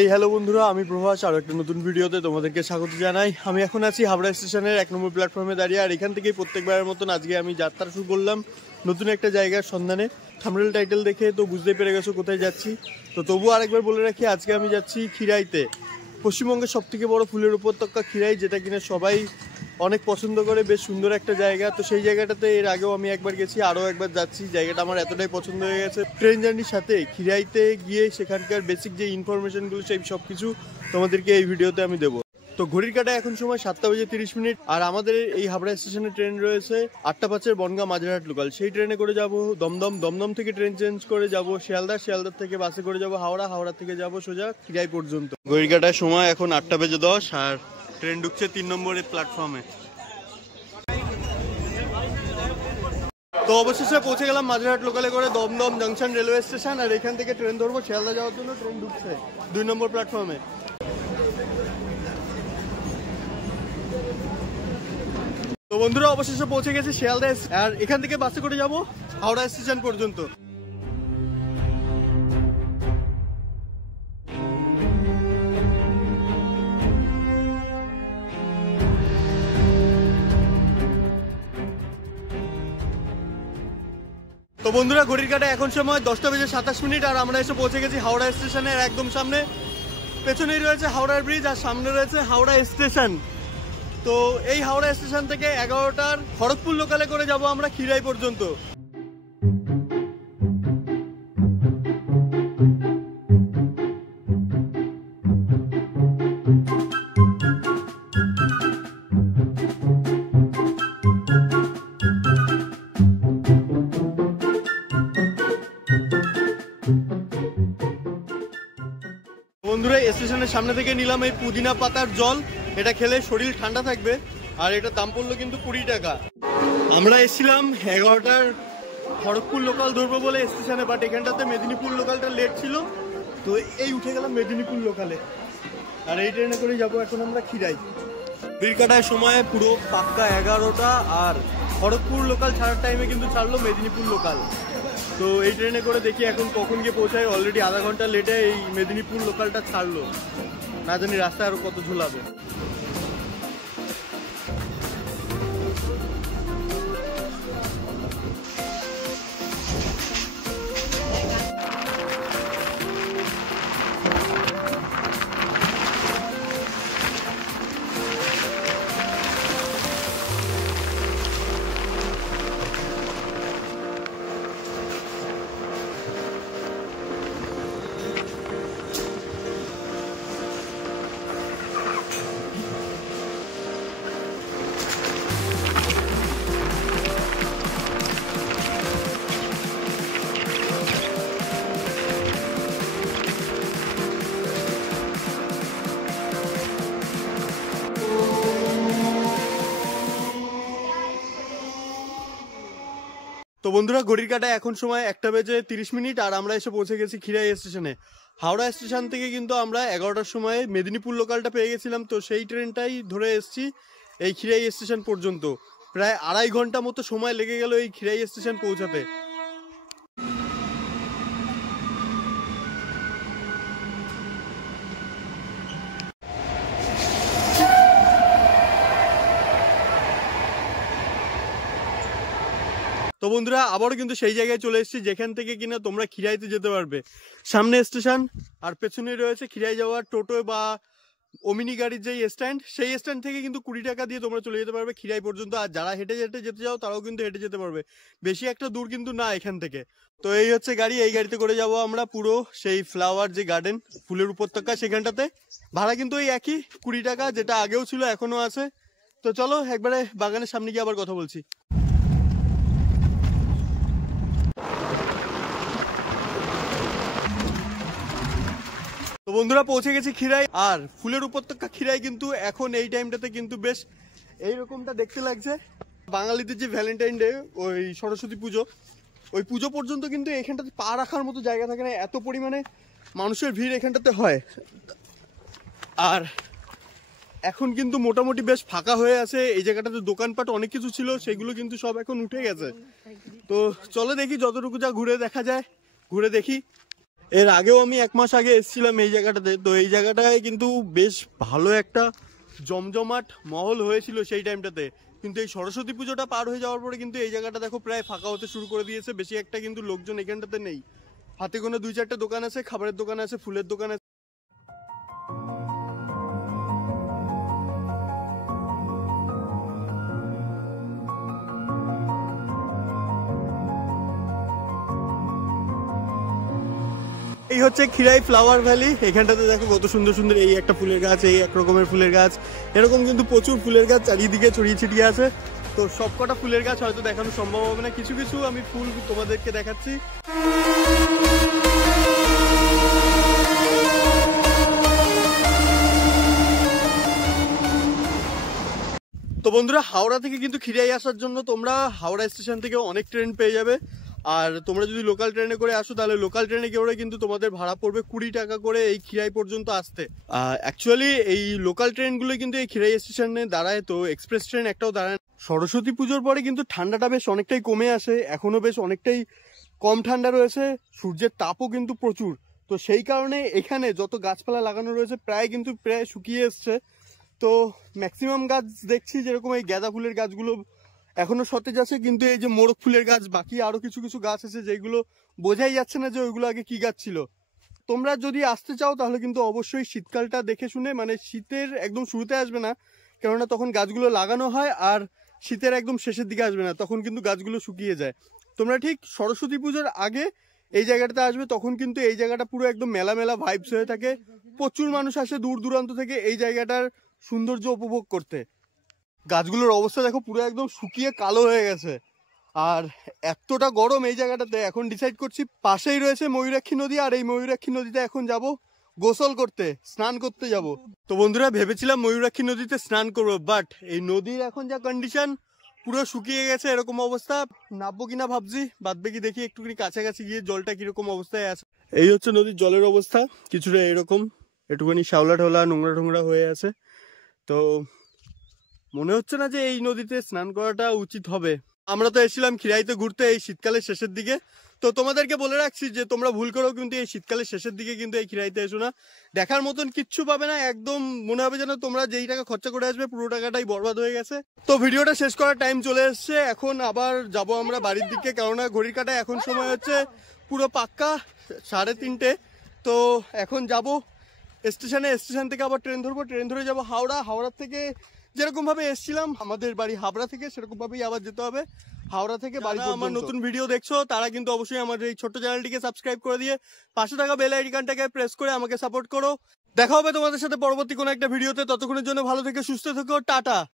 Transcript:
Hey hello বন্ধুরা, আমি প্রভাস আর একটা নতুন ভিডিওতে তোমাদেরকে স্বাগত জানাই। আমি এখন আছি হাওড়া স্টেশনের 1 নম্বর প্ল্যাটফর্মে দাঁড়িয়ে। আর এখান থেকেই প্রত্যেকবারের মতন আজকে আমি যাত্রা শুরু করলাম নতুন একটা জায়গার সন্ধানে। থাম্বনেল টাইটেল দেখে তো বুঝতে পেরে গেছো কোথায় যাচ্ছি। তো তবুও আরেকবার বলে রাখি, আজকে আমি যাচ্ছি খিরাইতে। পশ্চিমবঙ্গের সবথেকে বড় ফুলের উপত্যকা খিরাই, যেটা কিনা সবাই অনেক পছন্দ করে। বেশ সুন্দর একটা জায়গা। তো সেই জায়গাটাতে এর আগেও আমি একবার গেছি, আরও একবার যাচ্ছি। জায়গাটা আমার এতটাই পছন্দ হয়ে গেছে। ট্রেন জার্নির সাথে খিরাইতে গিয়ে সেখানকার বেসিক যে ইনফরমেশনগুলো সেই সব কিছু তোমাদেরকে এই ভিডিওতে আমি দেবো। তো ঘড়ির কাটায় এখন সময় 7:30। আর আমাদের এই হাওড়া স্টেশনে ট্রেন রয়েছে 8:05 বনগাঁ মাঝেরহাট লোকাল। সেই ট্রেনে করে যাব দমদম, দমদম থেকে ট্রেন চেঞ্জ করে যাব শিয়ালদা, শিয়ালদার থেকে বাসে করে যাব হাওড়া, হাওড়া থেকে যাব সোজা খিরাই পর্যন্ত। ঘড়ির কাটায় সময় এখন 8:10 আর ট্রেন ঢুকছে 3 নম্বরের প্ল্যাটফর্মে। তো অবশেষে পৌঁছে গেলাম মাঝেরহাট লোকালে করে দমদম জংশন রেলওয়ে স্টেশন। আর এখান থেকে ট্রেন ধরবো শিয়ালদা যাওয়ার জন্য। ট্রেন ঢুকছে 2 নম্বর প্ল্যাটফর্মে। তো বন্ধুরা অবশেষে পৌঁছে গেছি শিয়ালদা, আর এখান থেকে বাসে করে যাব হাওড়া স্টেশন পর্যন্ত। তো বন্ধুরা ঘড়ির কাটায় এখন সময় 10:27 আর আমরা এসে পৌঁছে গেছি হাওড়া স্টেশনের একদম সামনে। পেছনেই রয়েছে হাওড়ার ব্রিজ আর সামনে রয়েছে হাওড়া স্টেশন। তো এই হাওড়া স্টেশন থেকে 11টার খড়গপুর লোকালে করে যাব আমরা খিরাই পর্যন্ত। বন্ধুরা স্টেশনের সামনে থেকে নিলাম এই পুদিনা পাতার জল। এটা খেলে শরীর ঠান্ডা থাকবে। আর এটার দাম পড়লো কিন্তু 20 টাকা। আমরা এসেছিলাম 11টার খড়গপুর লোকাল ধরবো বলে স্টেশনে, বাট এখানটাতে মেদিনীপুর লোকালটা লেট ছিল। তো এই উঠে গেলাম মেদিনীপুর লোকালে। আর এই ট্রেনে করে যাবো এখন আমরা খিরাই। ঘড়ির কাটায় সময় পুরো পাক্কা 11টা। আর খড়গপুর লোকাল ছাড়ার টাইমে কিন্তু ছাড়লো মেদিনীপুর লোকাল। তো এই ট্রেনে করে দেখি এখন কখন গিয়ে পৌঁছায়। অলরেডি আধা ঘন্টা লেটে এই মেদিনীপুর লোকালটা ছাড়লো। না জানি রাস্তায় আরো কত ঝুলাবে। তো বন্ধুরা ঘড়ির কাটায় এখন সময় 1:30 আর আমরা এসে পৌঁছে গেছি খিরাই স্টেশনে। হাওড়া স্টেশন থেকে কিন্তু আমরা 11টার সময় মেদিনীপুর লোকালটা পেয়ে গেছিলাম। তো সেই ট্রেনটাই ধরে এসেছি এই খিরাই স্টেশন পর্যন্ত। প্রায় 2.5 ঘন্টা মতো সময় লেগে গেল এই খিরাই স্টেশন পৌঁছাতে। তো বন্ধুরা আবারও কিন্তু সেই জায়গায় চলে এসেছি যেখান থেকে কিনা তোমরা খিরাইতে যেতে পারবে। সামনে স্টেশন আর পেছনে রয়েছে খিরাই যাওয়ার টোটো বা ওমিনি গাড়ির যেই স্ট্যান্ড, সেই স্ট্যান্ড থেকে কিন্তু 20 টাকা দিয়ে তোমরা চলে যেতে পারবে খিরাই পর্যন্ত। আর যারা হেঁটে হেঁটে যেতে চাও তারাও কিন্তু হেঁটে যেতে পারবে। বেশি একটা দূর কিন্তু না এখান থেকে। তো এই হচ্ছে গাড়ি, এই গাড়িতে করে যাব আমরা পুরো সেই ফ্লাওয়ার যে গার্ডেন ফুলের উপত্যকা সেখানটাতে। ভাড়া কিন্তু ওই একই 20 টাকা, যেটা আগেও ছিল এখনো আছে। তো চলো একবারে বাগানের সামনে গিয়ে আবার কথা বলছি। তো বন্ধুরা পৌঁছে গেছি খিরাই। আর ফুলের উপত্যকা খিরাই কিন্তু এখন এই টাইমটাতে কিন্তু বেশ এইরকমটা দেখতে লাগছে। বাঙালিদের যে ভ্যালেন্টাইন ডে, ওই সরস্বতী পুজো, ওই পুজো পর্যন্ত কিন্তু এখানটাতে পা রাখার মতো জায়গা থাকে না, এত পরিমাণে মানুষের ভিড় এখানটাতে হয়। আর এখন কিন্তু মোটামুটি বেশ ফাঁকা হয়ে আছে এই জায়গাটাতে। দোকানপাট অনেক কিছু ছিল, সেগুলো কিন্তু সব এখন উঠে গেছে। তো চলো দেখি যতটুকু যা ঘুরে দেখা যায় ঘুরে দেখি। এর আগেও আমি 1 মাস আগে এসেছিলাম এই জায়গাটাতে, তো এই জায়গাটায় কিন্তু বেশ ভালো একটা জমজমাট মহল হয়েছিল সেই টাইমটাতে। কিন্তু এই সরস্বতী পুজোটা পার হয়ে যাওয়ার পরে কিন্তু এই জায়গাটা দেখো প্রায় ফাঁকা হতে শুরু করে দিয়েছে, বেশি একটা কিন্তু লোকজন এখানটাতে নেই। হাতে কোনো 2-4টা দোকান আছে, খাবারের দোকান আছে, ফুলের দোকান আছে। এই হচ্ছে খিরাই ফ্লাওয়ার ভ্যালি। এখানটাতে দেখো কত সুন্দর সুন্দর এই একটা ফুলের গাছ, এই এক রকমের ফুলের গাছ, এরকম কিন্তু প্রচুর ফুলের গাছ চারিদিকে ছড়িয়ে ছিটিয়ে আছে। তো সবকটা ফুলের গাছ হয়তো দেখানো সম্ভব হবে না, কিছু কিছু আমি ফুল তোমাদেরকে দেখাচ্ছি। তো বন্ধুরা, হাওড়া থেকে কিন্তু খিরাই আসার জন্য তোমরা হাওড়া স্টেশন থেকে অনেক ট্রেন পেয়ে যাবে। আর তোমরা যদি লোকাল ট্রেনে করে আসো তাহলে লোকাল ট্রেনে করে কিন্তু তোমাদের ভাড়া পড়বে 20 টাকা করে এই খিরাই পর্যন্ত আসতে। অ্যাকচুয়ালি এই লোকাল ট্রেনগুলো কিন্তু এই খিরাই স্টেশনে দাঁড়ায়, তো এক্সপ্রেস ট্রেন একটাও দাঁড়ায় না। সরস্বতী পুজোর পরে কিন্তু ঠান্ডাটা বেশ অনেকটাই কমে আসে, এখনো বেশ অনেকটাই কম ঠান্ডা রয়েছে, সূর্যের তাপও কিন্তু প্রচুর। তো সেই কারণে এখানে যত গাছপালা লাগানো রয়েছে প্রায় শুকিয়ে এসছে। তো ম্যাক্সিমাম গাছ দেখছি যেরকম এই গাঁদা ফুলের গাছগুলো এখনো সতেজ আছে, কিন্তু এই যে মোরগ ফুলের গাছ, বাকি আরো কিছু কিছু গাছ আছে যেগুলো বোঝাই যাচ্ছে না যে ওইগুলো আগে কি গাছ ছিল। তোমরা যদি আসতে চাও তাহলে কিন্তু অবশ্যই শীতকালটা দেখে শুনে, মানে শীতের একদম শুরুতে আসবে না, কেননা তখন গাছগুলো লাগানো হয়, আর শীতের একদম শেষের দিকে আসবে না, তখন কিন্তু গাছগুলো শুকিয়ে যায়। তোমরা ঠিক সরস্বতী পুজোর আগে এই জায়গাটাতে আসবে, তখন কিন্তু এই জায়গাটা পুরো একদম মেলা মেলা ভাইবস হয়ে থাকে। প্রচুর মানুষ আসে দূর দূরান্ত থেকে এই জায়গাটার সৌন্দর্য উপভোগ করতে। গাছগুলোর অবস্থা দেখো পুরো একদম শুকিয়ে কালো হয়ে গেছে, আর এতটা গরম এই জায়গাটাতে। এখন ডিসাইড করছি, পাশেই রয়েছে ময়ূরাক্ষী নদী, আর এই ময়ূরাক্ষী নদীতে এখন যাব গোসল করতে, স্নান করতে যাব। তো বন্ধুরা, ভেবেছিলাম ময়ূরাক্ষী নদীতে স্নান করবো, বাট এই নদীর এখন যা কন্ডিশন পুরো শুকিয়ে গেছে, এরকম অবস্থা। নামবো কিনা ভাবছি, বাদবে কি দেখি একটুখানি কাছাকাছি গিয়ে জলটা কিরকম অবস্থায় আছে। এই হচ্ছে নদীর জলের অবস্থা, কিছুটা এরকম একটুখানি শ্যাওলা ঢোলা নোংরা টোংরা হয়ে আছে। তো মনে হচ্ছে না যে এই নদীতে স্নান করাটা উচিত হবে। আমরা তো এসেছিলাম খিরাইতে ঘুরতে এই শীতকালের শেষের দিকে, তো তোমাদেরকে বলে রাখছি যে তোমরা ভুল করেও কিন্তু এই শীতকালের শেষের দিকে কিন্তু এই খিরাইতে এসো না, দেখার মতন কিচ্ছু পাবে না। একদম মনে হবে যেন তোমরা যেই টাকা খরচা করে আসবে পুরো টাকাটাই বরবাদ হয়ে গেছে। তো ভিডিওটা শেষ করার টাইম চলে এসছে, এখন আবার যাব আমরা বাড়ির দিকে, কেননা ঘড়ির কাঁটায় এখন সময় হচ্ছে পুরো পাক্কা 3:30। তো এখন যাব স্টেশনে, স্টেশন থেকে আবার ট্রেন ধরবো, ট্রেন ধরে যাব হাওড়া। হাওড়া থেকে যেরকম ভাবে এসেছিলাম আমাদের বাড়ি হাবড়া থেকে, সেরকম ভাবেই আবার যেতে হবে হাওড়া থেকে বাড়ি। আমার নতুন ভিডিও দেখছো তারা কিন্তু অবশ্যই আমার এই ছোট্ট চ্যানেলটিকে সাবস্ক্রাইব করে দিয়ে পাশে থাকা বেল আইকনটাকে প্রেস করে আমাকে সাপোর্ট করো। দেখা হবে তোমাদের সাথে পরবর্তী কোনো একটা ভিডিওতে, ততক্ষণের জন্য ভালো থেকে সুস্থ থেকো, টাটা।